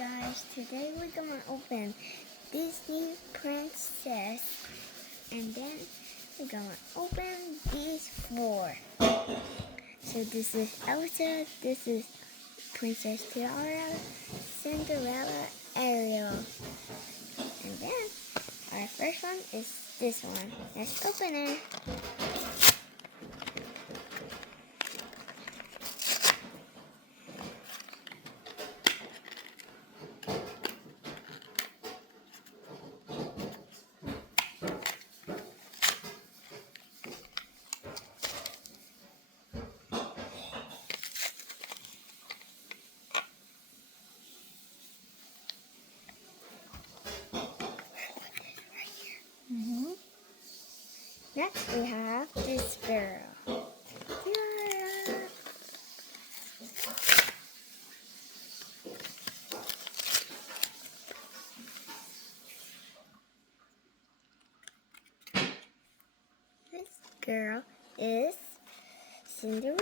guys, today we're gonna open Disney Princess and then we're gonna open these four. So this is Elsa, this is Princess Tiara, Cinderella, Ariel. And then our first one is this one. Let's open it. Next we have this girl. Tiara. This girl is Cinderella.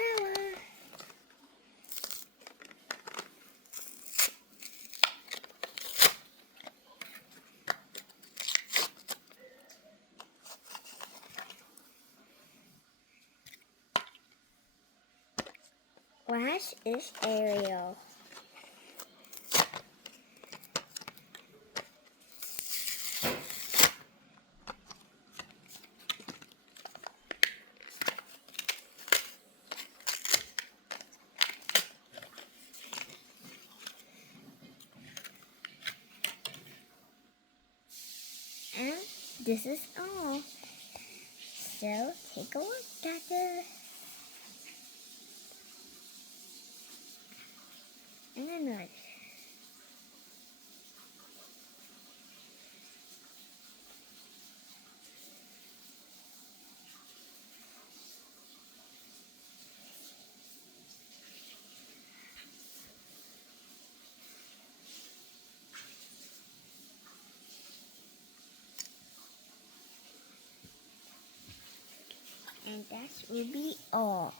Last is Ariel. And this is all. So take a look at it. And another. And that will be all.